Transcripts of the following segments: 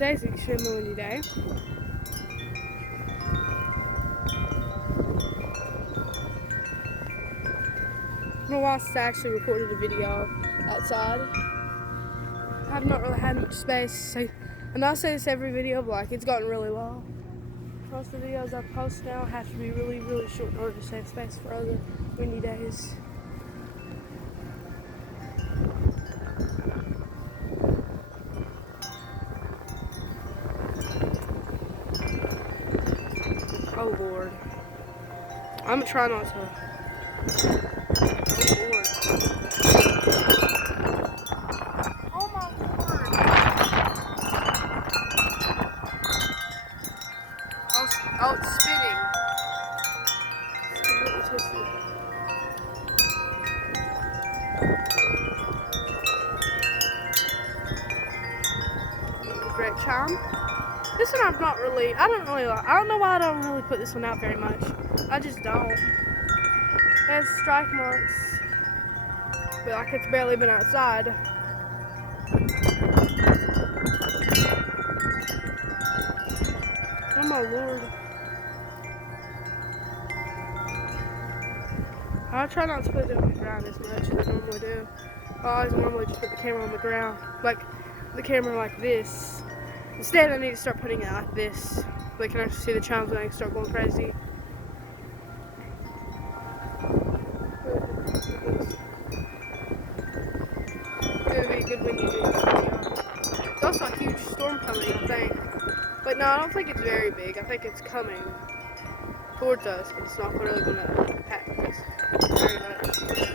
Today's an extremely windy day. My wife actually recorded a video outside. I've not really had much space, so, and I say this every video, but like it's gotten really low. Most of the videos I post now have to be really, really short in order to save space for other windy days. Oh Lord. I'm gonna try not to. Oh Lord. Oh my Lord. Oh, it's spinning. It's completely twisted. Great chime. This one I've not really, I don't know why I don't really put this one out very much. I just don't. It has strike marks, but like it's barely been outside. Oh my Lord. I try not to put it on the ground as much as I normally do. I always normally just put the camera on the ground, like the camera like this. Instead I need to start putting it like this. They can actually see the chimes and I can start going crazy. It would be a good windy day. There's also a huge storm coming, I think. But no, I don't think it's very big. I think it's coming towards us, but it's not really going to impact us very much.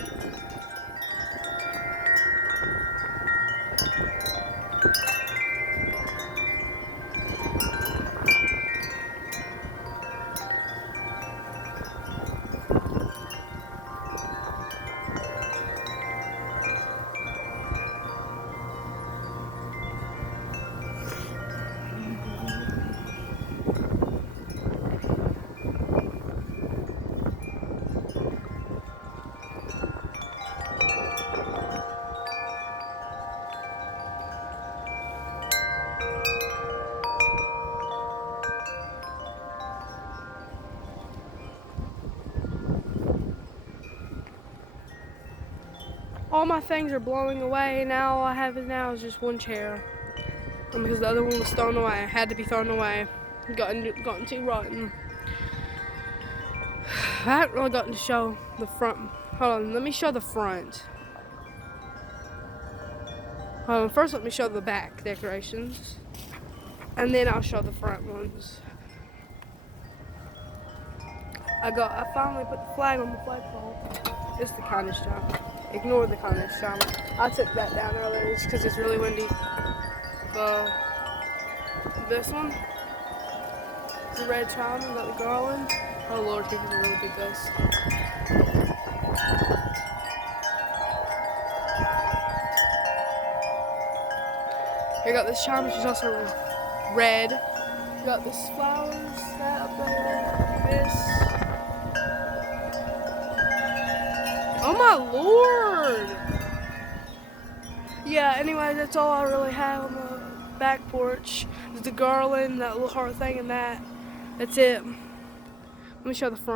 All my things are blowing away. Now all I have is just one chair. Because the other one was thrown away. It had to be thrown away. Gotten too rotten. I haven't really gotten to show the front. Hold on, let me show the front. First let me show the back decorations. And then I'll show the front ones. I finally put the flag on the flagpole. It's the kindness chime. Ignore the kindness chime. I took that down earlier just because it's really windy. This one, the red chime, got the garland. Oh Lord, here's a really big ghost. Here, got this chime, which is also red. Got this flowers, that up there, this. Oh my Lord! Yeah, anyway, that's all I really have on the back porch. There's the garland, that little heart thing, and that. That's it. Let me show the front.